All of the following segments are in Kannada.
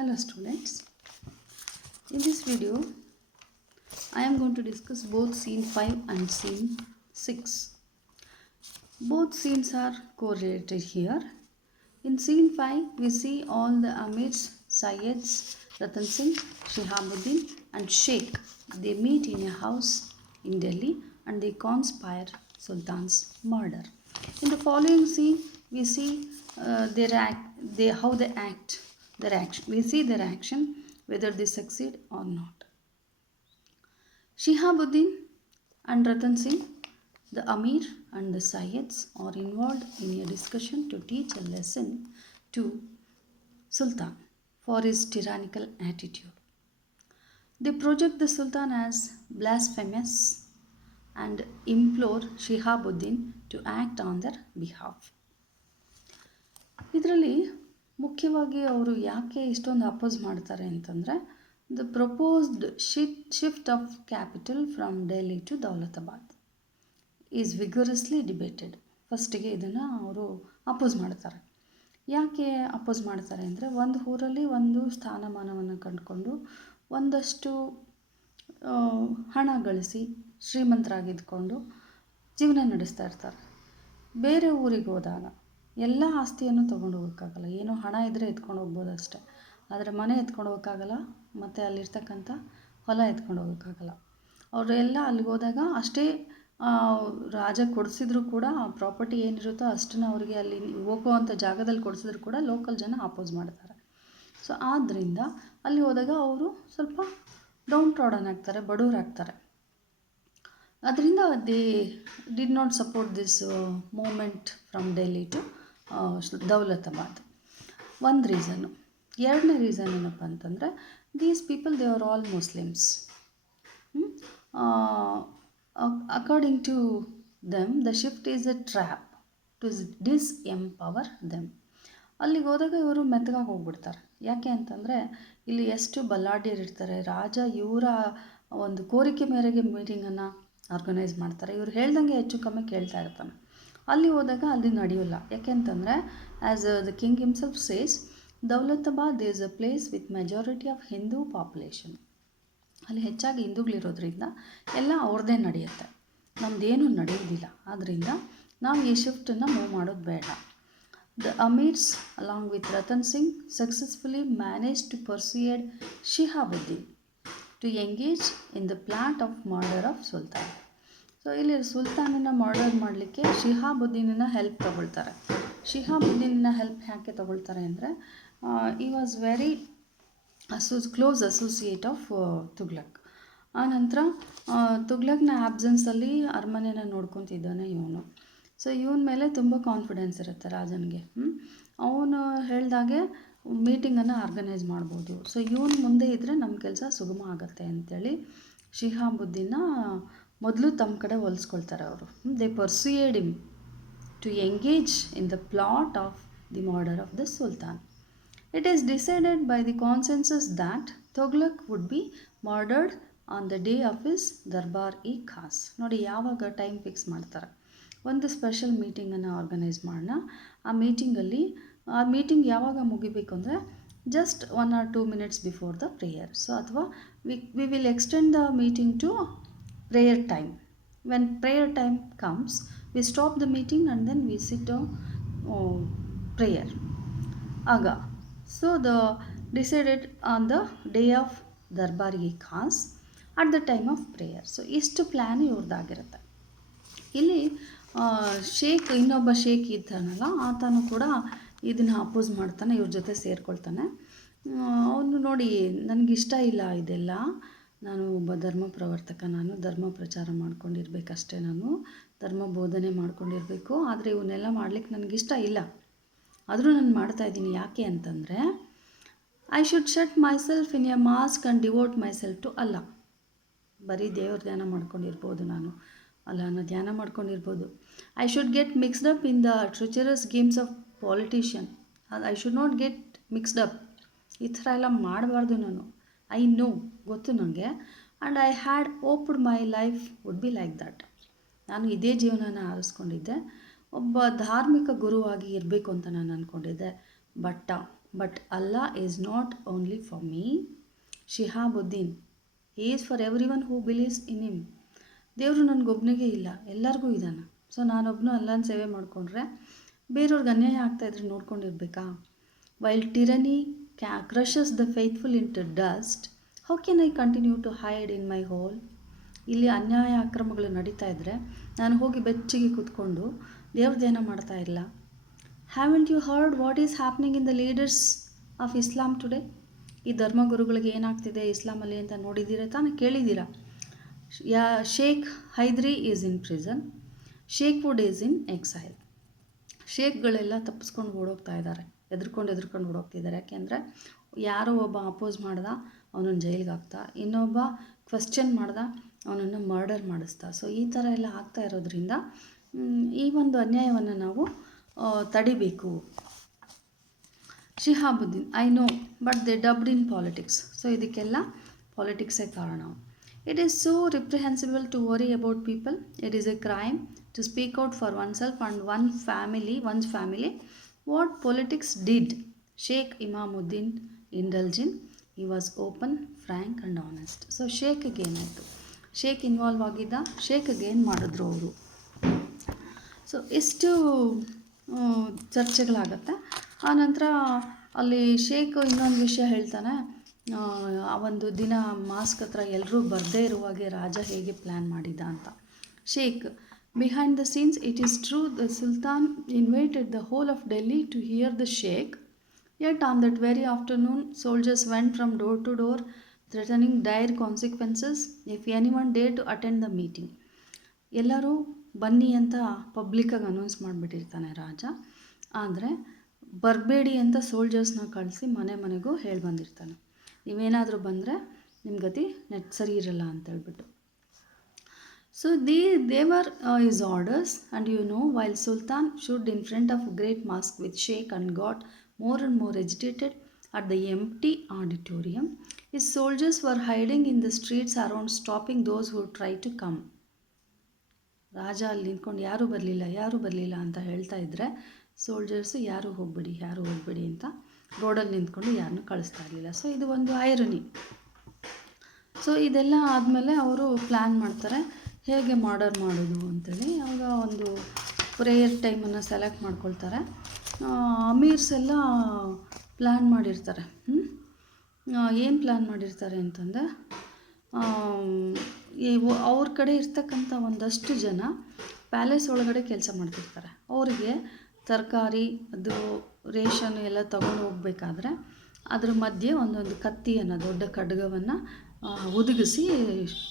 Hello students, in this video I am going to discuss both scene 5 and scene 6. Both scenes are correlated here. In scene 5 we see all the Amirs, Sayyids, Ratan Singh, Shihabuddin and Sheikh. They meet in a house in Delhi and they conspire Sultan's murder. In the following scene we see how they act. We see their action, whether they succeed or not. Shihabuddin and Ratan Singh, the Amir and the Sayyids are involved in a discussion to teach a lesson to Sultan for his tyrannical attitude. They project the Sultan as blasphemous and implore Shihabuddin to act on their behalf. ಇದರಲ್ಲಿ ಮುಖ್ಯವಾಗಿ ಅವರು ಯಾಕೆ ಇಷ್ಟೊಂದು ಅಪೋಸ್ ಮಾಡ್ತಾರೆ ಅಂತಂದರೆ the proposed shift of capital from Delhi to Daulatabad is vigorously debated. ಫಸ್ಟಿಗೆ ಇದನ್ನು ಅವರು ಅಪೋಸ್ ಮಾಡ್ತಾರೆ. ಯಾಕೆ ಅಪೋಸ್ ಮಾಡ್ತಾರೆ ಅಂದರೆ ಒಂದು ಊರಲ್ಲಿ ಒಂದು ಸ್ಥಾನಮಾನವನ್ನು ಕಂಡುಕೊಂಡು ಒಂದಷ್ಟು ಹಣ ಗಳಿಸಿ ಶ್ರೀಮಂತರಾಗಿದ್ದುಕೊಂಡು ಜೀವನ ನಡೆಸ್ತಾ ಇರ್ತಾರೆ. ಬೇರೆ ಊರಿಗೆ ಹೋದಾಗ ಎಲ್ಲ ಆಸ್ತಿಯನ್ನು ತೊಗೊಂಡು ಹೋಗೋಕ್ಕಾಗಲ್ಲ. ಏನೋ ಹಣ ಇದ್ದರೆ ಎತ್ಕೊಂಡು ಹೋಗ್ಬೋದು ಅಷ್ಟೇ, ಆದರೆ ಮನೆ ಎತ್ಕೊಂಡು ಹೋಗೋಕ್ಕಾಗಲ್ಲ, ಮತ್ತು ಅಲ್ಲಿರ್ತಕ್ಕಂಥ ಹೊಲ ಎತ್ಕೊಂಡು ಹೋಗೋಕ್ಕಾಗಲ್ಲ. ಅವರೆಲ್ಲ ಅಲ್ಲಿಗೆ ಹೋದಾಗ ಅಷ್ಟೇ ರಾಜ ಕೊಡಿಸಿದ್ರು ಕೂಡ ಆ ಪ್ರಾಪರ್ಟಿ ಏನಿರುತ್ತೋ ಅಷ್ಟನ್ನು ಅವರಿಗೆ ಅಲ್ಲಿ ಹೋಗುವಂಥ ಜಾಗದಲ್ಲಿ ಕೊಡಿಸಿದ್ರು ಕೂಡ ಲೋಕಲ್ ಜನ ಅಪೋಸ್ ಮಾಡ್ತಾರೆ. ಸೊ ಆದ್ದರಿಂದ ಅಲ್ಲಿ ಹೋದಾಗ ಅವರು ಸ್ವಲ್ಪ ಡೌನ್ ಟ್ರಾಡನ್ ಆಗ್ತಾರೆ, ಬಡವರಾಗ್ತಾರೆ. ಅದರಿಂದ they did not support this movement from Delhi to Daulatabad. ಒಂದು ರೀಸನ್ನು. ಎರಡನೇ ರೀಸನ್ ಏನಪ್ಪ ಅಂತಂದರೆ these people they are all Muslims. According to them the shift is a trap to disempower them. ಅಲ್ಲಿಗೆ ಹೋದಾಗ ಇವರು ಮೆತ್ತಗಾಗಿ ಹೋಗ್ಬಿಡ್ತಾರೆ. ಯಾಕೆ ಅಂತಂದರೆ ಇಲ್ಲಿ ಎಷ್ಟು ಬಲ್ಲಾಢ್ಯರಿರ್ತಾರೆ. ರಾಜ ಇವರ ಒಂದು ಕೋರಿಕೆ ಮೇರೆಗೆ ಮೀಟಿಂಗನ್ನು ಆರ್ಗನೈಸ್ ಮಾಡ್ತಾರೆ. ಇವ್ರು ಹೇಳ್ದಂಗೆ ಹೆಚ್ಚು ಕಮ್ಮಿ ಕೇಳ್ತಾ ಇರ್ತಾನೆ. ಅಲ್ಲಿ ಹೋದಾಗ ಅಲ್ಲಿ ನಡೆಯೋಲ್ಲ. ಯಾಕೆಂತಂದರೆ as the king himself says, Daulatabad is a place with majority of Hindu population. ಅಲ್ಲಿ ಹೆಚ್ಚಾಗಿ ಹಿಂದೂಗಳಿರೋದ್ರಿಂದ ಎಲ್ಲ ಅವ್ರದ್ದೇ ನಡೆಯುತ್ತೆ, ನಮ್ಮದೇನೂ ನಡೆಯೋದಿಲ್ಲ. ಆದ್ದರಿಂದ ನಾವು ಈ ಶಿಫ್ಟನ್ನು ಮೂವ್ ಮಾಡೋದು ಬೇಡ. The amirs along with Ratan Singh successfully manage to persuade Shihabuddin to engage in the plot of murder of sultan. So ಇಲ್ಲಿ ಸುಲ್ತಾನನ್ನು ಮರ್ಡರ್ ಮಾಡಲಿಕ್ಕೆ ಶಿಹಾಬುದ್ದೀನನ್ನ ಹೆಲ್ಪ್ ತಗೊಳ್ತಾರೆ. ಶಿಹಾಬುದ್ದೀನನ್ನ ಹೆಲ್ಪ್ ಯಾಕೆ ತಗೊಳ್ತಾರೆ ಅಂದರೆ ಈ was very close associate of Tughlaq. ಆನಂತರ ತುಘ್ಲಕ್ನ ಆಬ್ಸೆನ್ಸಲ್ಲಿ ಅರಮನೆನ ನೋಡ್ಕೊತಿದ್ದಾನೆ ಇವನು. ಸೊ ಇವನ ಮೇಲೆ ತುಂಬ ಕಾನ್ಫಿಡೆನ್ಸ್ ಇರುತ್ತೆ ರಾಜನಿಗೆ. ಅವನು ಹೇಳ್ದಾಗೆ ಮೀಟಿಂಗನ್ನು ಆರ್ಗನೈಸ್ ಮಾಡ್ಬೋದು. ಸೊ ಇವನು ಮುಂದೆ ಇದ್ದರೆ ನಮ್ಮ ಕೆಲಸ ಸುಗಮ ಆಗುತ್ತೆ ಅಂಥೇಳಿ ಶಿಹಾಬುದ್ದೀನ ಮೊದಲು ತಮ್ಮ ಕಡೆ ಹೊಲಿಸ್ಕೊಳ್ತಾರೆ ಅವರು. They persuade him to engage in the plot of the murder of the sultan. It is decided by the consensus that Tughlaq would be murdered on the day of his Darbar e Khas. ನೋಡಿ ಯಾವಾಗ ಟೈಮ್ ಫಿಕ್ಸ್ ಮಾಡ್ತಾರೆ. ಒಂದು ಸ್ಪೆಷಲ್ ಮೀಟಿಂಗನ್ನು ಆರ್ಗನೈಸ್ ಮಾಡೋಣ. ಆ ಮೀಟಿಂಗ್ ಯಾವಾಗ ಮುಗಿಬೇಕು ಅಂದರೆ just 1 or 2 minutes before the prayer. So ಅಥವಾ we will extend the meeting to prayer time. When prayer time comes, we stop the meeting and then we sit on prayer. Aga. So the decided on the day of Darbari Khas at the time of prayer. So ಇಷ್ಟು ಪ್ಲ್ಯಾನ್ ಇವ್ರದ್ದಾಗಿರುತ್ತೆ. ಇಲ್ಲಿ ಇನ್ನೊಬ್ಬ ಶೇಖ್ ಇದ್ದಾನಲ್ಲ, ಆತನು ಕೂಡ ಇದನ್ನು ಅಪೋಸ್ ಮಾಡ್ತಾನೆ, ಇವ್ರ ಜೊತೆ ಸೇರಿಕೊಳ್ತಾನೆ. ಅವನು ನೋಡಿ ನನಗಿಷ್ಟ ಇಲ್ಲ ಇದೆಲ್ಲ, ನಾನು ಒಬ್ಬ ಧರ್ಮ ಪ್ರವರ್ತಕ, ನಾನು ಧರ್ಮ ಪ್ರಚಾರ ಮಾಡ್ಕೊಂಡಿರ್ಬೇಕಷ್ಟೇ, ನಾನು ಧರ್ಮ ಬೋಧನೆ ಮಾಡ್ಕೊಂಡಿರಬೇಕು. ಆದರೆ ಇವನ್ನೆಲ್ಲ ಮಾಡಲಿಕ್ಕೆ ನನಗಿಷ್ಟ ಇಲ್ಲ, ಆದರೂ ನಾನು ಮಾಡ್ತಾಯಿದ್ದೀನಿ. ಯಾಕೆ ಅಂತಂದರೆ I should shut myself in a mosque and devote myself to Allah. ಬರೀ ದೇವ್ರ ಧ್ಯಾನ ಮಾಡ್ಕೊಂಡಿರ್ಬೋದು, ನಾನು ಅಲ್ಲಾನ ಧ್ಯಾನ ಮಾಡ್ಕೊಂಡಿರ್ಬೋದು. I should get mixed up in the treacherous games of politician. I should not get mixed up. ಈ ಥರ ಎಲ್ಲ ಮಾಡಬಾರ್ದು ನಾನು. ಐ ನೋ, ಗೊತ್ತು ನನಗೆ. And I had hoped my life would be like that. ನಾನು ಇದೇ ಜೀವನನ ಆರಿಸ್ಕೊಂಡಿದ್ದೆ, ಒಬ್ಬ ಧಾರ್ಮಿಕ ಗುರುವಾಗಿ ಇರಬೇಕು ಅಂತ ನಾನು ಅಂದ್ಕೊಂಡಿದ್ದೆ. But But Allah is not only for me, Shihabuddin. He is for everyone who believes in him. ದೇವರು ನನಗೊಬ್ಬನಿಗೆ ಇಲ್ಲ, ಎಲ್ಲರಿಗೂ ಇದ್ದಾನೆ. ಸೊ ನಾನೊಬ್ಬನು ಅಲ್ಲನ ಸೇವೆ ಮಾಡಿಕೊಂಡ್ರೆ ಬೇರೆಯವ್ರಿಗೆ ಅನ್ಯಾಯ ಆಗ್ತಾಯಿದ್ರೆ ನೋಡ್ಕೊಂಡಿರ್ಬೇಕಾ? While tyranny crushes the faithful into dust, how can I continue to hide in my hole? ಇಲ್ಲಿ ಅನ್ಯಾಯ ಅಕ್ರಮಗಳು ನಡೀತಾ ಇದ್ದರೆ ನಾನು ಹೋಗಿ ಬೆಚ್ಚಿಗೆ ಕೂತ್ಕೊಂಡು ದೇವ್ರದ್ದೇನೋ ಮಾಡ್ತಾ ಇಲ್ಲ. Haven't you heard what is happening in the leaders of Islam today? ಈ ಧರ್ಮಗುರುಗಳಿಗೆ ಏನಾಗ್ತಿದೆ ಇಸ್ಲಾಮಲ್ಲಿ ಅಂತ ನೋಡಿದ್ದೀರಾ ತಾನೇ, ಕೇಳಿದ್ದೀರಾ? Sheikh Haidri is in prison, sheikh Wood is in exile. ಶೇಖ್ಗಳೆಲ್ಲ ತಪ್ಪಿಸ್ಕೊಂಡು ಓಡೋಗ್ತಾ ಇದ್ದಾರೆ, ಎದ್ರುಕೊಂಡು ಓಡೋಗ್ತಿದ್ದಾರೆ. ಯಾಕೆಂದರೆ ಯಾರೋ ಒಬ್ಬ ಅಪೋಸ್ ಮಾಡ್ದ, ಅವನನ್ನು ಜೈಲಿಗೆ ಹಾಕ್ತಾ, ಇನ್ನೊಬ್ಬ ಕ್ವೆಶ್ಚನ್ ಮಾಡ್ದ, ಅವನನ್ನು ಮರ್ಡರ್ ಮಾಡಿಸ್ತಾ. ಸೊ ಈ ಥರ ಎಲ್ಲ ಆಗ್ತಾ ಇರೋದ್ರಿಂದ ಈ ಒಂದು ಅನ್ಯಾಯವನ್ನು ನಾವು ತಡಿಬೇಕು. Shihabuddin, I know, but they dabbed in politics. So ಇದಕ್ಕೆಲ್ಲ ಪಾಲಿಟಿಕ್ಸೇ ಕಾರಣ. It is so reprehensible to worry about people. It is a crime to speak out for oneself and one's family. What politics did Sheikh Imamuddin indulge in? He was open, frank and honest. So Sheikh ಏನಾಯಿತು, ಶೇಖ್ ಇನ್ವಾಲ್ವ್ ಆಗಿದ್ದ, ಶೇಖ್ಗೆ ಏನು ಮಾಡಿದ್ರು ಅವರು. ಸೊ ಇಷ್ಟು ಚರ್ಚೆಗಳಾಗತ್ತೆ. ಆನಂತರ ಅಲ್ಲಿ ಶೇಖ್ ಇನ್ನೊಂದು ವಿಷಯ ಹೇಳ್ತಾನೆ, ಆ ಒಂದು ದಿನ ಮಾಸ್ಕ್ ಹತ್ರ ಎಲ್ಲರೂ ಬರದೇ ಇರುವಾಗೆ ರಾಜ ಹೇಗೆ ಪ್ಲ್ಯಾನ್ ಮಾಡಿದ ಅಂತ. Sheikh, behind the scenes it is true the sultan invited the whole of Delhi to hear the sheikh, yet on that very afternoon soldiers went from door to door threatening dire consequences if any one dare to attend the meeting. ಎಲ್ಲರೂ ಬನ್ನಿ ಅಂತ ಪಬ್ಲಿಕ್ಕಾಗಿ ಅನೌನ್ಸ್ ಮಾಡಿಬಿಟ್ಟಿರ್ತಾನೆ ರಾಜ, ಆದರೆ ಬರಬೇಡಿ ಅಂತ ಸೋಲ್ಜರ್ಸ್ನ ಕಳಿಸಿ ಮನೆಗೂ ಹೇಳಿ ಬಂದಿರ್ತಾನೆ, ನೀವೇನಾದರೂ ಬಂದರೆ ನಿಮ್ಮ ಗತಿ ಸರಿ ಇರಲ್ಲ ಅಂತೇಳ್ಬಿಟ್ಟು. So there were is orders and you know while sultan should in front of great mosque with sheikh and got more and more agitated at the empty auditorium. His soldiers were hiding in the streets around stopping those who try to come. ರಾಜ ಅಲ್ಲಿ ನಿಂತ್ಕೊಂಡು ಯಾರೂ ಬರಲಿಲ್ಲ ಅಂತ ಹೇಳ್ತಾ ಇದ್ದರೆ ಸೋಲ್ಜರ್ಸು ಯಾರೂ ಹೋಗಬೇಡಿ ಅಂತ ರೋಡಲ್ಲಿ ನಿಂತ್ಕೊಂಡು ಯಾರನ್ನೂ ಕಳಿಸ್ತಾ ಇರಲಿಲ್ಲ. ಸೊ ಇದು ಒಂದು ಐರನಿ. ಸೊ ಇದೆಲ್ಲ ಆದಮೇಲೆ ಅವರು ಪ್ಲ್ಯಾನ್ ಮಾಡ್ತಾರೆ ಹೇಗೆ ಮರ್ಡರ್ ಮಾಡೋದು ಅಂತೇಳಿ. ಆವಾಗ ಒಂದು ಪ್ರೇಯರ್ ಟೈಮನ್ನು ಸೆಲೆಕ್ಟ್ ಮಾಡ್ಕೊಳ್ತಾರೆ. ಅಮೀರ್ಸ್ ಎಲ್ಲ ಪ್ಲ್ಯಾನ್ ಮಾಡಿರ್ತಾರೆ. ಏನು ಪ್ಲ್ಯಾನ್ ಮಾಡಿರ್ತಾರೆ ಅಂತಂದರೆ, ಅವ್ರ ಕಡೆ ಇರ್ತಕ್ಕಂಥ ಒಂದಷ್ಟು ಜನ ಪ್ಯಾಲೇಸ್ ಒಳಗಡೆ ಕೆಲಸ ಮಾಡ್ತಿರ್ತಾರೆ. ಅವರಿಗೆ ತರಕಾರಿ ಅದು ರೇಷನ್ ಎಲ್ಲ ತೊಗೊಂಡು ಹೋಗಬೇಕಾದ್ರೆ ಅದ್ರ ಮಧ್ಯೆ ಒಂದೊಂದು ಕತ್ತಿಯನ್ನು, ದೊಡ್ಡ ಖಡ್ಗವನ್ನು ಹುದುಗಿಸಿ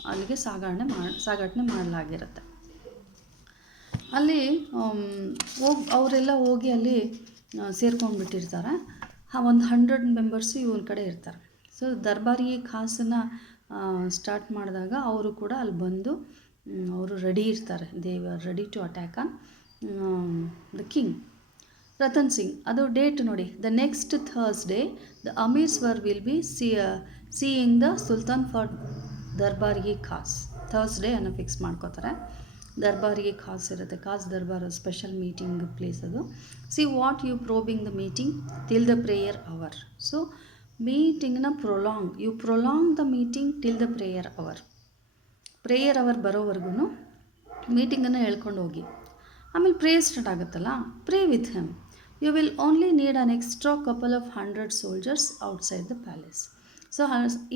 ಅಲ್ಲಿಗೆ ಸಾಗಾಟನೆ ಮಾಡಲಾಗಿರುತ್ತೆ. ಅಲ್ಲಿ ಅವರೆಲ್ಲ ಹೋಗಿ ಅಲ್ಲಿ ಸೇರ್ಕೊಂಡ್ಬಿಟ್ಟಿರ್ತಾರೆ. ಒಂದು 100 ಮೆಂಬರ್ಸು ಇವನ ಕಡೆ ಇರ್ತಾರೆ. ಸೊ ದರ್ಬಾರಿ ಖಾಸನ್ನು ಸ್ಟಾರ್ಟ್ ಮಾಡಿದಾಗ ಅವರು ಕೂಡ ಅಲ್ಲಿ ಬಂದು ಅವರು ರೆಡಿ ಇರ್ತಾರೆ. They are ready to attack on the king Ratan Singh. ಅದು ಡೇಟ್ ನೋಡಿ, the next Thursday the amirs will be seeing the sultan for Darbari Khas. Thursday ಅನ್ನು ಫಿಕ್ಸ್ ಮಾಡ್ಕೋತಾರೆ. ದರ್ಬಾರಿ ಖಾಸ್ ಇರುತ್ತೆ, Khas Darbar special meeting place ಅದು. See what you probing the meeting till the prayer hour. So ಮೀಟಿಂಗ್ನ prolong the meeting till the prayer hour ಬರೋವರೆಗೂ ಮೀಟಿಂಗನ್ನು ಹೇಳ್ಕೊಂಡು ಹೋಗಿ. ಆಮೇಲೆ ಪ್ರೇಯರ್ ಸ್ಟಾರ್ಟ್ ಆಗುತ್ತಲ್ಲ, pray with him. You will only need an extra couple of 100 soldiers outside the palace. So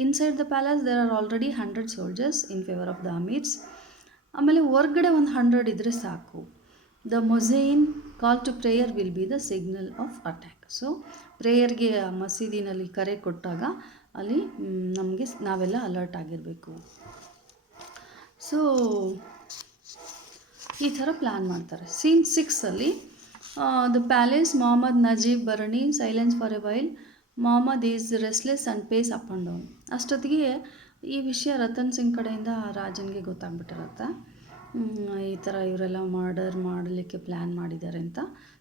inside the palace there are already 100 soldiers in favour of the amirs. ಆಮೇಲೆ ಹೊರ್ಗಡೆ ಒಂದು 100 ಇದ್ದರೆ ಸಾಕು. The muezzin call to prayer will be the signal of attack. So ಪ್ರೇಯರ್ಗೆ ಮಸೀದಿನಲ್ಲಿ ಕರೆ ಕೊಟ್ಟಾಗ ಅಲ್ಲಿ ನಾವೆಲ್ಲ ಅಲರ್ಟ್ ಆಗಿರಬೇಕು. ಸೊ ಈ ಥರ ಪ್ಲ್ಯಾನ್ ಮಾಡ್ತಾರೆ. Scene 6 the palace, Muhammad Najib Barani silence for a while. Muhammad is restless and paces up and down. ಅಷ್ಟೊತ್ತಿಗೆ ಈ ವಿಷಯ ರತನ್ ಸಿಂಗ್ ಕಡೆಯಿಂದ ರಾಜನಿಗೆ ಗೊತ್ತಾಗ್ಬಿಟ್ಟಿರುತ್ತೆ, ಈ ಥರ ಇವರೆಲ್ಲ ಮರ್ಡರ್ ಮಾಡಲಿಕ್ಕೆ ಪ್ಲ್ಯಾನ್ ಮಾಡಿದ್ದಾರೆ ಅಂತ.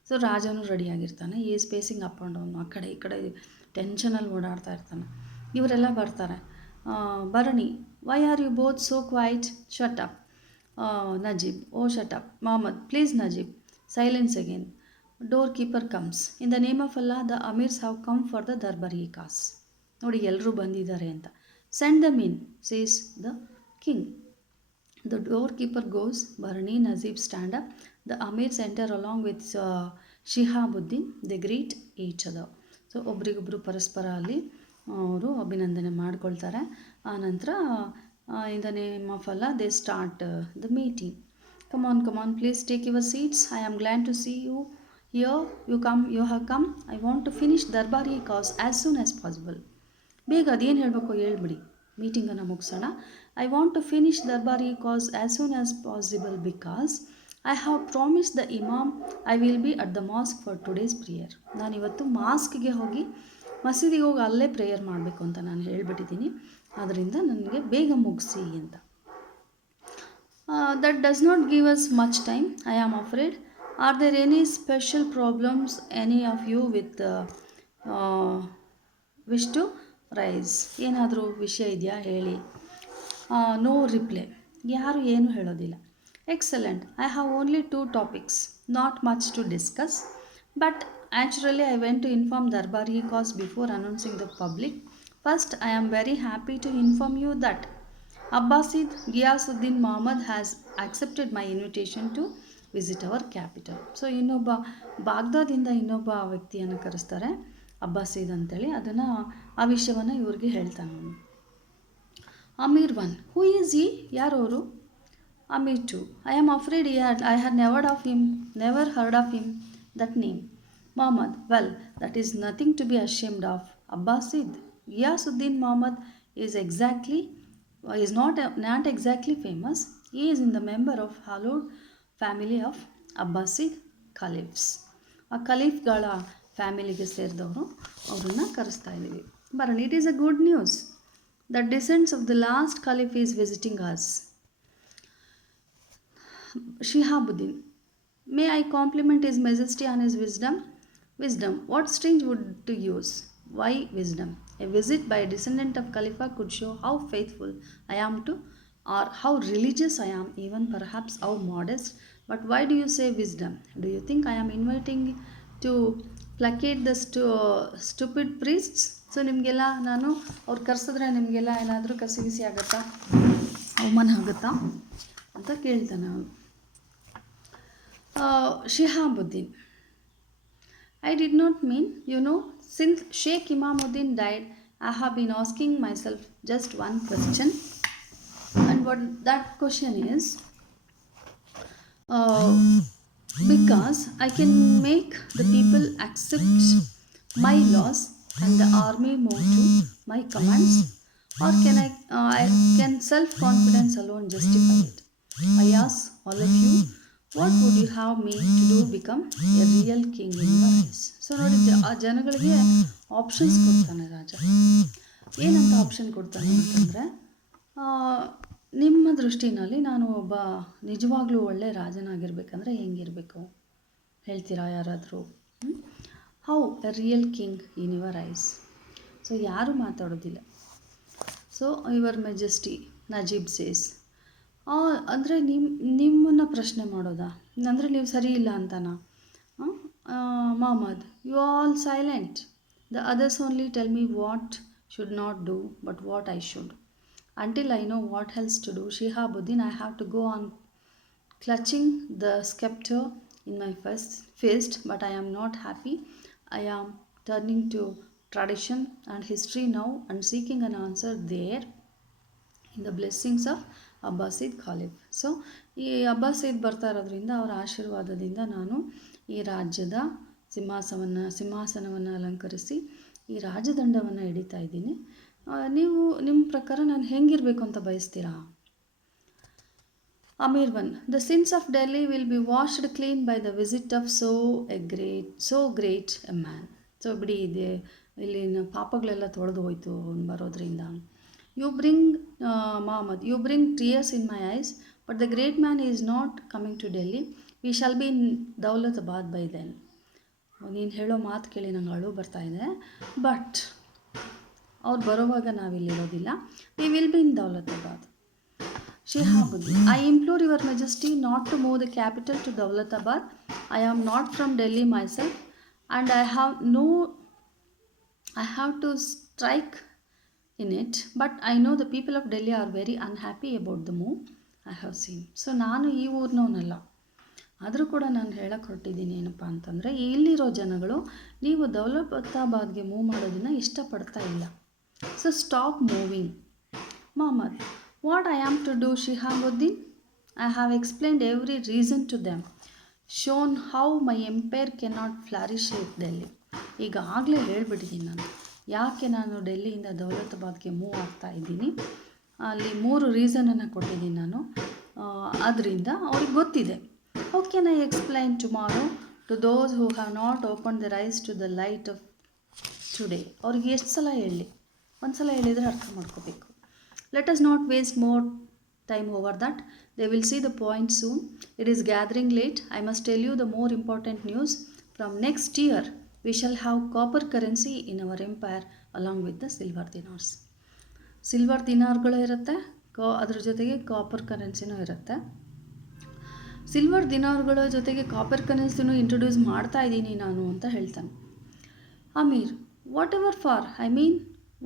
ಸೊ ರಾಜನೂ ರೆಡಿಯಾಗಿರ್ತಾನೆ. ಈ ಸ್ಪೇಸಿಂಗ್ ಅಪ್ ಆ್ಯಂಡ್ ಡೌನ್, ಆ ಕಡೆ ಈ ಕಡೆ ಟೆನ್ಷನಲ್ಲಿ ಓಡಾಡ್ತಾ ಇರ್ತಾನೆ. ಇವರೆಲ್ಲ ಬರ್ತಾರೆ. Barani, why are you both so quiet, shut up. Najib, oh shut up. Muhammad, please Najib, silence again. Door keeper comes. In the name of Allah the amirs have come for the Darbari Khas. ನೋಡಿ ಎಲ್ಲರೂ ಬಂದಿದ್ದಾರೆ ಅಂತ. Send them in says the king. The door keeper goes. Barani Najib stand up. The amirs enter along with Shihabuddin. They greet each other. So ಒಬ್ರಿಗೊಬ್ರು ಪರಸ್ಪರ ಅಲ್ಲಿ ಅವರು ಅಭಿನಂದನೆ ಮಾಡ್ಕೊಳ್ತಾರೆ. ಆನಂತರ ಇನ್ ದ ನೇಮ್ ಆಫ್ ಅಲ್ಲಾ they start the meeting. Come on, please take your seats. I am glad to see you here. You have come. I want to finish Darbari cause as soon as possible. ಬೇಗ ಅದೇನು ಹೇಳಬೇಕು ಹೇಳ್ಬಿಡಿ, ಮೀಟಿಂಗನ್ನು ಮುಗಿಸೋಣ. I want to finish Darbari Khas as soon as possible because I have promise the imam I will be at the mosque for today's prayer. ನಾನಿವತ್ತು ಮಾಸ್ಕ್ಗೆ ಹೋಗಿ ಮಸೀದಿಗೆ ಹೋಗಿ ಅಲ್ಲೇ ಪ್ರೇಯರ್ ಮಾಡಬೇಕು ಅಂತ ನಾನು ಹೇಳಿಬಿಟ್ಟಿದ್ದೀನಿ. ಆದ್ದರಿಂದ ನನಗೆ ಬೇಗ ಮುಗಿಸಿ ಅಂತ. That does not give us much time, I am afraid. Are there any special problems any of you with wish to raise? ಏನಾದರೂ ವಿಷಯ ಇದೆಯಾ ಹೇಳಿ. No reply. ಯಾರು ಏನು ಹೇಳೋದಿಲ್ಲ. Excellent. I have only 2 topics, not much to discuss, but actually I went to inform Darbari Khas before announcing the public. First I am very happy to inform you that Abbasid Ghiyasuddin Muhammad has accepted my invitation to visit our capital. So ಇನ್ನೊಬ್ಬ ಬಾಗ್ದಾದಿಂದ ಇನ್ನೊಬ್ಬ ವ್ಯಕ್ತಿಯನ್ನು ಕರೆಸ್ತಾರೆ, ಅಬ್ಬಾಸಿದ್ ಅಂತೇಳಿ. ಅದನ್ನು ಆ ವಿಷಯವನ್ನು ಇವ್ರಿಗೆ ಹೇಳ್ತಾನೆ ಅವನು. ಅಮೀರ್ 1. ಹೂ ಈಸ್ ಈ? ಯಾರವರು? Amir 2. I am afraid I had never heard of him that name. Muhammad. Well, that is nothing to be ashamed of. Abbasid Ghiyasuddin Muhammad is not exactly famous. He is in the member of hallowed family of Abbasid Caliphs. ಆ ಖಲೀಫ್ಗಳ ಫ್ಯಾಮಿಲಿಗೆ ಸೇರಿದವರು, ಅವರನ್ನು ಕರೆಸ್ತಾ ಇದ್ದೀವಿ. ಬರೋಣ. It is a good news. The descendants of the last caliph is visiting us. Shihabuddin. May I compliment His Majesty on his wisdom? Wisdom. What strange word to use? Why wisdom? A visit by a descendant of Khalifa could show how faithful I am to, or how religious I am, even perhaps how modest. But why do you say wisdom? Do you think I am inviting to placate the stupid priests? So ನಿಮಗೆಲ್ಲ ನಾನು ಅವ್ರು ಕರೆಸಿದ್ರೆ ನಿಮಗೆಲ್ಲ ಏನಾದರೂ ಕಸಿವಿಸಿ ಆಗುತ್ತಾ, ಅವಮಾನ ಆಗುತ್ತಾ ಅಂತ ಕೇಳ್ತಾನೆ ಅವನು. Shihabuddin. I did not mean, since Sheikh Imamuddin died, I have been asking myself just one question. And what that question is, because I can make the people accept my laws and the army move to my commands, or can self-confidence alone justify it? I ask all of you, what would you have me to do become a real king in your eyes? So ನೋಡಿ, ಆ ಜನಗಳಿಗೆ ಆಪ್ಷನ್ಸ್ ಕೊಡ್ತಾನೆ ರಾಜ. ಏನಂತ ಆಪ್ಷನ್ ಕೊಡ್ತಾನೆ ಅಂತಂದರೆ, ನಿಮ್ಮ ದೃಷ್ಟಿನಲ್ಲಿ ನಾನು ಒಬ್ಬ ನಿಜವಾಗ್ಲೂ ಒಳ್ಳೆ ರಾಜನಾಗಿರ್ಬೇಕಂದ್ರೆ ಹೆಂಗಿರಬೇಕು ಹೇಳ್ತೀರಾ ಯಾರಾದರೂ? How a real king in your eyes. So ಯಾರೂ ಮಾತಾಡೋದಿಲ್ಲ. So your majesty Najib says. ಅಂದರೆ ನಿಮ್ಮನ್ನು ಪ್ರಶ್ನೆ ಮಾಡೋದಾ? ಅಂದರೆ ನೀವು ಸರಿ ಇಲ್ಲ ಅಂತನಾ? Muhammad. You all silent. The others only tell me what should not do, but what I should. Until I know what else to do, Shihabuddin, I have to go on clutching the scepter in my fist, but I am not happy. I am turning to tradition and history now and seeking an answer there in the blessings of Abbasid caliph. So ಈ ಅಬ್ಬಾಸಿದ್ ಬರ್ತಾ ಇರೋದ್ರಿಂದ ಅವರ ಆಶೀರ್ವಾದದಿಂದ ನಾನು ಈ ರಾಜ್ಯದ ಸಿಂಹಾಸನವನ್ನು ಅಲಂಕರಿಸಿ ಈ ರಾಜದಂಡವನ್ನು ಹಿಡಿತಾ ಇದ್ದೀನಿ. ನೀವು ನಿಮ್ಮ ಪ್ರಕಾರ ನಾನು ಹೆಂಗಿರಬೇಕು ಅಂತ ಬಯಸ್ತೀರಾ? Amir 1. The sins of Delhi will be washed clean by the visit of so great a man. So ಬಿಡಿ, ಇದೆ ಇಲ್ಲಿನ ಪಾಪಗಳೆಲ್ಲ ತೊಳೆದು ಹೋಯ್ತು ಅವ್ನು ಬರೋದ್ರಿಂದ. You bring, Muhammad, you bring tears in my eyes, but the great man is not coming to Delhi. We shall be in Dawlatabad by then. ನೀನು ಹೇಳೋ ಮಾತು ಕೇಳಿ ನಂಗೆ ಅಳು ಬರ್ತಾ ಇದೆ. ಬಟ್ ಅವ್ರು ಬರೋವಾಗ ನಾವಿಲ್ಲಿರೋದಿಲ್ಲ. We will be in Daulatabad. Shihabuddin, I implore your majesty not to move the capital to Dawlatabad. I am not from Delhi myself, and I have to strike in it, but I know the people of Delhi are very unhappy about the move I have seen. So ನಾನು ಈ ಊರಿನವನಲ್ಲ, ಆದರೂ ಕೂಡ ನಾನು ಹೇಳಕ್ಕೆ ಹೊರಟಿದ್ದೀನಿ ಏನಪ್ಪ ಅಂತಂದರೆ, ಇಲ್ಲಿರೋ ಜನಗಳು ನೀವು ದೌಲತಾಬಾದ್ಗೆ ಮೂವ್ ಮಾಡೋದನ್ನು ಇಷ್ಟಪಡ್ತಾ ಇಲ್ಲ. So stop moving. Muhammad, what I am to do, Shihabuddin? I have explained every reason to them, shown how my empire cannot flourish at Delhi. ಈಗಾಗಲೇ ಹೇಳ್ಬಿಟ್ಟಿದ್ದೀನಿ ನಾನು ಯಾಕೆ ನಾನು ಡೆಲ್ಲಿಯಿಂದ ದೌಲತಾಬಾದ್ಗೆ ಮೂವ್ ಆಗ್ತಾ ಇದ್ದೀನಿ. ಅಲ್ಲಿ 3 ರೀಸನನ್ನು ಕೊಟ್ಟಿದ್ದೀನಿ ನಾನು. ಅದರಿಂದ ಅವ್ರಿಗೆ ಗೊತ್ತಿದೆ. How can I explain tomorrow to those who have not open the rise to the light of today. ಅವ್ರಿಗೆ ಎಷ್ಟು ಸಲ ಹೇಳಿ? ಒಂದು ಸಲ ಹೇಳಿದರೆ ಅರ್ಥ ಮಾಡ್ಕೋಬೇಕು. Let us not waste more time over that. They will see the point soon. It is gathering late. I must tell you the more important news. From next year, we shall have copper currency in our empire along with the silver dinars. Silver ದಿನಾರ್ಗಳು ಇರುತ್ತೆ, ಅದ್ರ ಜೊತೆಗೆ ಕಾಪರ್ ಕರೆನ್ಸಿನೂ ಇರುತ್ತೆ. ಸಿಲ್ವರ್ ದಿನಾರ್ಗಳ ಜೊತೆಗೆ ಕಾಪರ್ ಕರೆನ್ಸಿನೂ ಇಂಟ್ರೊಡ್ಯೂಸ್ ಮಾಡ್ತಾ ಇದ್ದೀನಿ ನಾನು ಅಂತ ಹೇಳ್ತಾನೆ. Amir, what ever for, I mean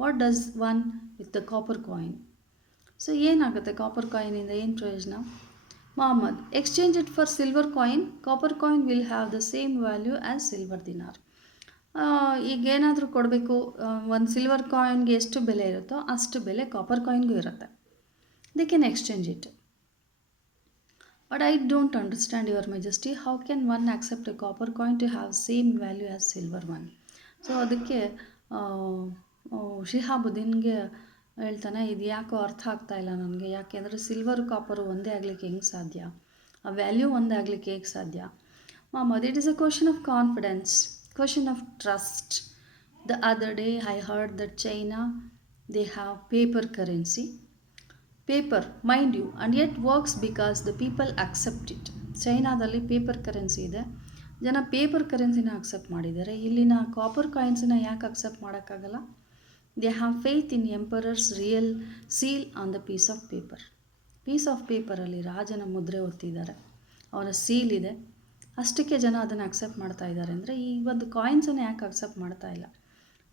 what does one with the copper coin? So ಏನಾಗುತ್ತೆ ಕಾಪರ್ ಕಾಯಿನಿಂದ, ಏನು ಪ್ರಯೋಜನ? Muhammad, exchange it for silver coin. Copper coin will have the same value as silver dinar. ಈಗೇನಾದರೂ ಕೊಡಬೇಕು, ಒಂದು ಸಿಲ್ವರ್ ಕಾಯಿನ್ಗೆ ಎಷ್ಟು ಬೆಲೆ ಇರುತ್ತೋ ಅಷ್ಟು ಬೆಲೆ ಕಾಪರ್ ಕಾಯಿನ್ಗೂ ಇರುತ್ತೆ. They can exchange it. But I don't understand your majesty, how can one accept a copper coin to have same value as silver one? So ಅದಕ್ಕೆ ಶಿಹಾಬುದ್ದೀನ್ಗೆ ಹೇಳ್ತಾನೆ, ಇದು ಯಾಕೋ ಅರ್ಥ ಆಗ್ತಾ ಇಲ್ಲ ನನಗೆ. ಯಾಕೆಂದರೆ ಸಿಲ್ವರ್ ಕಾಪರು ಒಂದೇ ಆಗಲಿಕ್ಕೆ ಹೆಂಗೆ ಸಾಧ್ಯ? ಆ ವ್ಯಾಲ್ಯೂ ಒಂದೇ ಆಗಲಿಕ್ಕೆ ಹೇಗೆ ಸಾಧ್ಯ? Muhammad, it is a question of confidence, question of trust. The other day I heard that China, they have paper currency. Paper, mind you, and yet works because the people accept it. ಚೈನಾದಲ್ಲಿ ಪೇಪರ್ ಕರೆನ್ಸಿ ಇದೆ, ಜನ ಪೇಪರ್ ಕರೆನ್ಸಿನ ಅಕ್ಸೆಪ್ಟ್ ಮಾಡಿದ್ದಾರೆ. ಇಲ್ಲಿನ ಕಾಪರ್ ಕಾಯಿನ್ಸನ್ನ ಯಾಕೆ ಅಕ್ಸೆಪ್ಟ್ ಮಾಡೋಕ್ಕಾಗಲ್ಲ? They have faith in emperor's real seal on the piece of paper. Piece of ಪೇಪರಲ್ಲಿ ರಾಜನ ಮುದ್ರೆ ಒತ್ತಿದ್ದಾರೆ, ಅವನ ಸೀಲ್ ಇದೆ, ಅಷ್ಟಕ್ಕೆ ಜನ ಅದನ್ನು ಅಕ್ಸೆಪ್ಟ್ ಮಾಡ್ತಾ ಇದ್ದಾರೆ. ಅಂದರೆ ಈ ಒಂದು ಕಾಯಿನ್ಸನ್ನು ಯಾಕೆ ಅಕ್ಸೆಪ್ಟ್ ಮಾಡ್ತಾ ಇಲ್ಲ?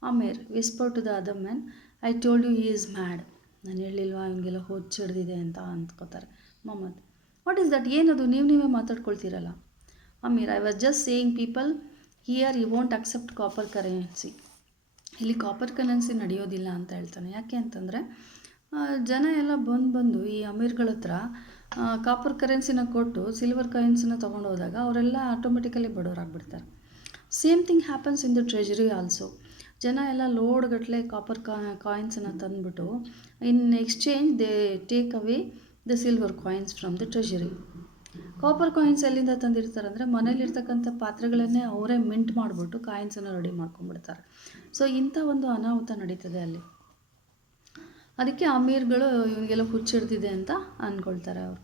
Amir whisper to the other man, I told you he is mad. ನಾನು ಹೇಳಿಲ್ವಾ ಇವನಿಗೆಲ್ಲ ಹೊಚ್ಚಿಡ್ದಿದೆ ಅಂತ ಅಂದ್ಕೋತಾರೆ. Muhammad, what is that? ಏನದು ನೀವೇ ಮಾತಾಡ್ಕೊಳ್ತೀರಲ್ಲ? Amir, I was just saying people here you won't accept copper currency. ಇಲ್ಲಿ ಕಾಪರ್ ಕರೆನ್ಸಿ ನಡೆಯೋದಿಲ್ಲ ಅಂತ ಹೇಳ್ತಾನೆ. ಯಾಕೆ ಅಂತಂದರೆ ಜನ ಎಲ್ಲ ಬಂದು ಈ ಅಮೀರ್ಗಳ ಹತ್ರ ಕಾಪರ್ ಕರೆನ್ಸಿನ ಕೊಟ್ಟು ಸಿಲ್ವರ್ ಕಾಯಿನ್ಸನ್ನ ತೊಗೊಂಡು ಹೋದಾಗ ಅವರೆಲ್ಲ ಆಟೋಮೆಟಿಕಲಿ ಬಡವರಾಗ್ಬಿಡ್ತಾರೆ. Same thing happens in the treasury also. ಜನ ಎಲ್ಲ ಲೋಡ್ಗಟ್ಟಲೆ ಕಾಪರ್ ಕಾಯಿನ್ಸನ್ನು ತಂದುಬಿಟ್ಟು in exchange they take away the silver coins from the treasury. Copper coins ಎಲ್ಲಿಂದ ತಂದಿರ್ತಾರೆ ಅಂದರೆ ಮನೇಲಿರ್ತಕ್ಕಂಥ ಪಾತ್ರೆಗಳನ್ನೇ ಅವರೇ ಮಿಂಟ್ ಮಾಡಿಬಿಟ್ಟು ಕಾಯಿನ್ಸನ್ನು ರೆಡಿ ಮಾಡ್ಕೊಂಡ್ಬಿಡ್ತಾರೆ. ಸೊ ಇಂಥ ಒಂದು ಅನಾಹುತ ನಡೀತದೆ ಅಲ್ಲಿ. ಅದಕ್ಕೆ ಅಮೀರ್ಗಳು ಇವನಿಗೆಲ್ಲ ಹುಚ್ಚಿಡ್ದಿದೆ ಅಂತ ಅಂದ್ಕೊಳ್ತಾರೆ ಅವರು.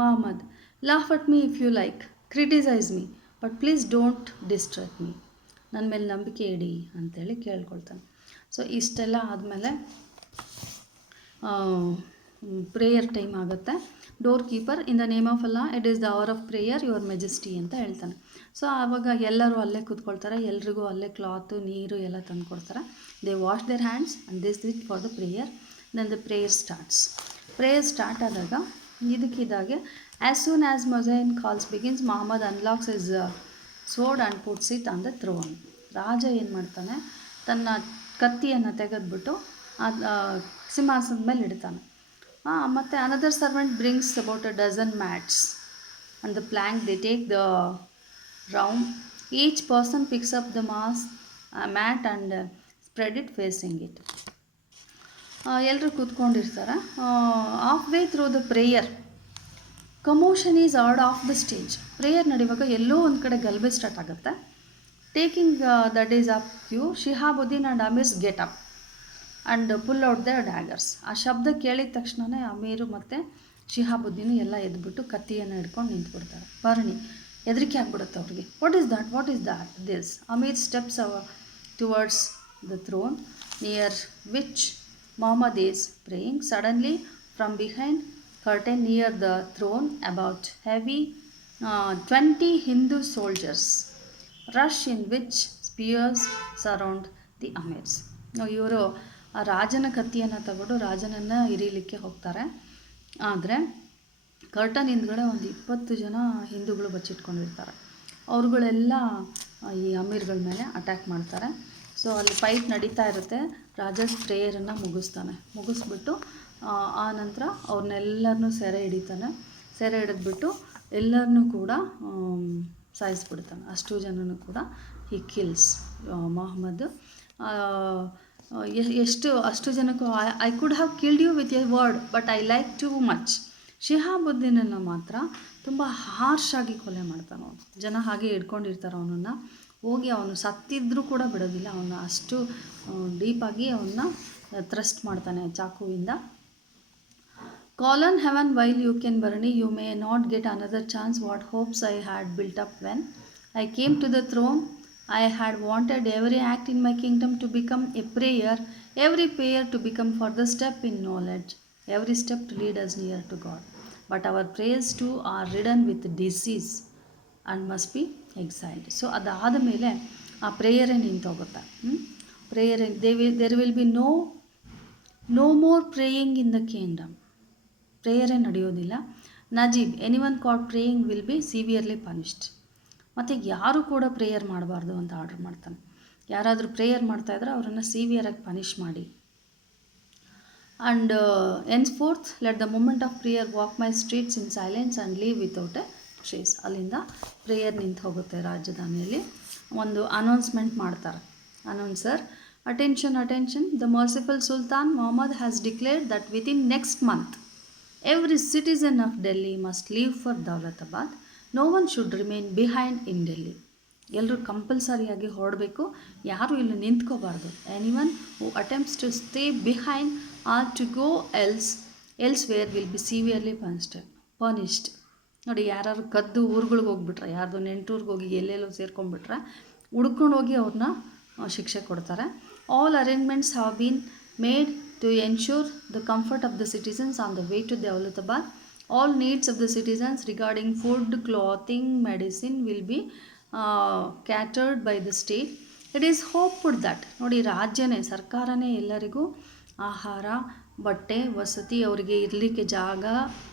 Muhammad, laugh at me if you like, criticise me, but please don't distract me. ನನ್ನ ಮೇಲೆ ನಂಬಿಕೆ ಇಡಿ ಅಂತೇಳಿ ಕೇಳ್ಕೊಳ್ತಾನೆ. ಸೊ ಇಷ್ಟೆಲ್ಲ ಆದಮೇಲೆ ಪ್ರೇಯರ್ ಟೈಮ್ ಆಗುತ್ತೆ. Door keeper, in the name of Allah, it is the hour of prayer your majesty ಅಂತ ಹೇಳ್ತಾನೆ. ಸೊ ಆವಾಗ ಎಲ್ಲರೂ ಅಲ್ಲೇ ಕೂತ್ಕೊಳ್ತಾರೆ, ಎಲ್ರಿಗೂ ಅಲ್ಲೇ ಕ್ಲಾತು ನೀರು ಎಲ್ಲ ತಂದು ಕೊಡ್ತಾರೆ. They wash their hands and they sit for the prayer. Then the prayer starts. Prayer start ಆದಾಗ ಇದಕ್ಕಿದ್ದಾಗೆ as soon as muezzin calls begins, Muhammad unlocks his sword and puts it on the throne. ರಾಜ ಏನು ಮಾಡ್ತಾನೆ, ತನ್ನ ಕತ್ತಿಯನ್ನು ತೆಗೆದ್ಬಿಟ್ಟು ಸಿಂಹಾಸನದ ಮೇಲೆ ಇಡ್ತಾನೆ. ಮತ್ತು another servant brings about a dozen mats on the plank. They take the round. Each person picks up the mat and spread it facing it. ಎಲ್ಲರೂ ಕೂತ್ಕೊಂಡಿರ್ತಾರೆ. Half way through the prayer commotion is heard of the stage. Prayer ನಡೆಯುವಾಗ ಎಲ್ಲೋ ಒಂದು ಕಡೆ ಗಲಭೆ ಸ್ಟಾರ್ಟ್ ಆಗುತ್ತೆ. Taking the days of cue, Shihabuddin and amirs get up and pull out the daggers. ಆ ಶಬ್ದ ಕೇಳಿದ ತಕ್ಷಣವೇ ಅಮೀರು ಮತ್ತು ಶಿಹಾಬುದ್ದೀನು ಎಲ್ಲ ಎದ್ಬಿಟ್ಟು ಕತ್ತಿಯನ್ನು ಹಿಡ್ಕೊಂಡು ನಿಂತ್ಬಿಡ್ತಾರೆ. ಭರಣಿ ಹೆದರಿಕೆ ಆಗ್ಬಿಡುತ್ತೆ ಅವ್ರಿಗೆ. What is that this? Amir steps towards the throne near which Muhammad is praying. Suddenly From behind curtain near the throne, about heavy 20 Hindu soldiers rush in which spears surround the amirs. ಇವರು ಆ ರಾಜನ ಕತ್ತಿಯನ್ನು ತಗೊಂಡು ರಾಜನನ್ನು ಇರೀಲಿಕ್ಕೆ ಹೋಗ್ತಾರೆ. ಆದರೆ ಕರ್ಟನ್ ಹಿಂದ್ಗಡೆ ಒಂದು 20 ಜನ ಹಿಂದೂಗಳು ಬಚ್ಚಿಟ್ಕೊಂಡಿರ್ತಾರೆ. ಅವ್ರುಗಳೆಲ್ಲ ಈ ಅಮೀರ್ಗಳ ಮೇಲೆ ಅಟ್ಯಾಕ್ ಮಾಡ್ತಾರೆ. ಸೊ ಅಲ್ಲಿ ಫೈಟ್ ನಡೀತಾ ಇರುತ್ತೆ. ರಾಜ ಪ್ರೇಯರನ್ನು ಮುಗಿಸ್ಬಿಟ್ಟು ಆ ನಂತರ ಅವ್ರನ್ನೆಲ್ಲರನ್ನೂ ಸೆರೆ ಹಿಡಿದ್ಬಿಟ್ಟು ಎಲ್ಲರನ್ನೂ ಕೂಡ ಸಾಯಿಸ್ಬಿಡ್ತಾನೆ. ಅಷ್ಟು ಜನನೂ ಕೂಡ ಹಿ ಕಿಲ್ಸ್ ಮೊಹಮ್ಮದ್. ಅಷ್ಟು ಜನಕ್ಕೂ I could have killed you with a word but I like too much. ಶಿಹಾಬುದ್ದೀನನ್ನು ಮಾತ್ರ ತುಂಬ ಹಾರ್ಷಾಗಿ ಕೊಲೆ ಮಾಡ್ತಾನೆ ಅವನು. ಜನ ಹಾಗೆ ಹಿಡ್ಕೊಂಡಿರ್ತಾರೆ ಅವನನ್ನು. ಹೋಗಿ ಅವನು ಸತ್ತಿದ್ರೂ ಕೂಡ ಬಿಡೋದಿಲ್ಲ. ಅವನ್ನ ಅಷ್ಟು ಡೀಪಾಗಿ ಅವನ್ನ ಥ್ರಸ್ಟ್ ಮಾಡ್ತಾನೆ ಚಾಕುವಿಂದ. Call on heaven while you can burn, you may not get another chance. What hopes I had built up when I came to the throne. I had wanted every act in my kingdom to become a prayer, every prayer to become further step in knowledge, every step to lead us near to God. But our prayers too are ridden with disease and must be exiled. So ಅದಾದ ಮೇಲೆ ಆ ಪ್ರೇಯರೇ ನಿಂತೋಗುತ್ತೆ. Prayer there will be no more praying in the kingdom. ಪ್ರೇಯರೇ ನಡೆಯೋದಿಲ್ಲ. Najib anyone caught praying will be severely punished. ಮತ್ತು ಯಾರೂ ಕೂಡ ಪ್ರೇಯರ್ ಮಾಡಬಾರ್ದು ಅಂತ ಆರ್ಡರ್ ಮಾಡ್ತಾನೆ. ಯಾರಾದರೂ ಪ್ರೇಯರ್ ಮಾಡ್ತಾಯಿದ್ರೆ ಅವರನ್ನು ಸಿವಿಯರಾಗಿ ಪನಿಷ್ ಮಾಡಿ. And henceforth let the moment of prayer walk my streets in silence and leave without a trace. ಅಲ್ಲಿಂದ ಪ್ರೇಯರ್ ನಿಂತು ಹೋಗುತ್ತೆ. ರಾಜಧಾನಿಯಲ್ಲಿ ಒಂದು ಅನೌನ್ಸ್ಮೆಂಟ್ ಮಾಡ್ತಾರೆ. Announcer, attention the merciful sultan Muhammad has declared that within next month every citizen of Delhi must leave for Dawlatabad. No one should remain behind in Delhi. ಎಲ್ಲರೂ ಕಂಪಲ್ಸರಿಯಾಗಿ ಹೊರಡಬೇಕು. ಯಾರೂ ಇಲ್ಲಿ ನಿಂತ್ಕೋಬಾರ್ದು. Anyone who attempts to stay behind or to go elsewhere will be severely punished. ನೋಡಿ, ಯಾರು ಕದ್ದು ಊರುಗಳಿಗೆ ಹೋಗ್ಬಿಟ್ರೆ, ಯಾರ್ದು ನೆಂಟೂರ್ಗೆ ಹೋಗಿ ಎಲ್ಲೆಲ್ಲೋ ಸೇರ್ಕೊಂಡ್ಬಿಟ್ರೆ ಹುಡ್ಕೊಂಡು ಹೋಗಿ ಅವ್ರನ್ನ ಶಿಕ್ಷೆ ಕೊಡ್ತಾರೆ. All arrangements have been made to ensure the comfort of the citizens on the way to Dawlatabad. All needs of the citizens regarding food, clothing, medicine will be catered by the state. It is hoped that ನೋಡಿ, ರಾಜ್ಯನೇ ಸರ್ಕಾರನೇ ಎಲ್ಲರಿಗೂ ಆಹಾರ, ಬಟ್ಟೆ, ವಸತಿ, ಅವರಿಗೆ ಇರಲಿಕ್ಕೆ ಜಾಗ,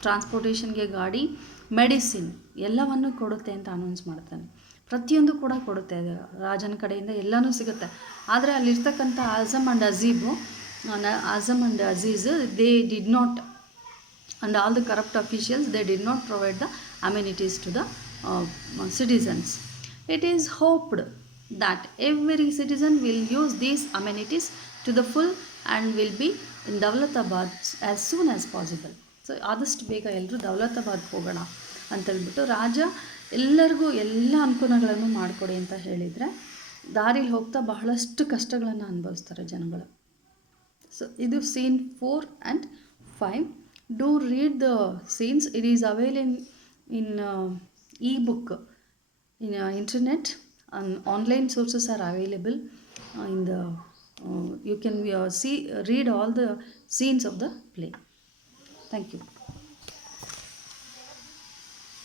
ಟ್ರಾನ್ಸ್ಪೋರ್ಟೇಷನ್ಗೆ ಗಾಡಿ, ಮೆಡಿಸಿನ್ ಎಲ್ಲವನ್ನು ಕೊಡುತ್ತೆ ಅಂತ ಅನೌನ್ಸ್ ಮಾಡ್ತಾನೆ. ಪ್ರತಿಯೊಂದು ಕೂಡ ಕೊಡುತ್ತೆ. ರಾಜನ ಕಡೆಯಿಂದ ಎಲ್ಲನೂ ಸಿಗುತ್ತೆ. ಆದರೆ ಅಲ್ಲಿರ್ತಕ್ಕಂಥ Azam and Aziz they did not, and all the corrupt officials, they did not provide the amenities to the citizens. It is hoped that every citizen will use these amenities to the full and will be in Dawlatabad as soon as possible. So ಆದಷ್ಟು ಬೇಗ ಎಲ್ಲರೂ ದೌಲತಾಬಾದ್ಗೆ ಹೋಗೋಣ ಅಂತೇಳ್ಬಿಟ್ಟು ರಾಜ ಎಲ್ಲರಿಗೂ ಎಲ್ಲ ಅನುಕೂಲಗಳನ್ನು ಮಾಡಿಕೊಡಿ ಅಂತ ಹೇಳಿದರೆ, ದಾರಿಲಿ ಹೋಗ್ತಾ ಬಹಳಷ್ಟು ಕಷ್ಟಗಳನ್ನು ಅನುಭವಿಸ್ತಾರೆ ಜನಗಳು. So ಇದು scene 4 and 5. Do read the scenes. It is available in e-book in internet, and online sources are available in the you can read all the scenes of the play. Thank you.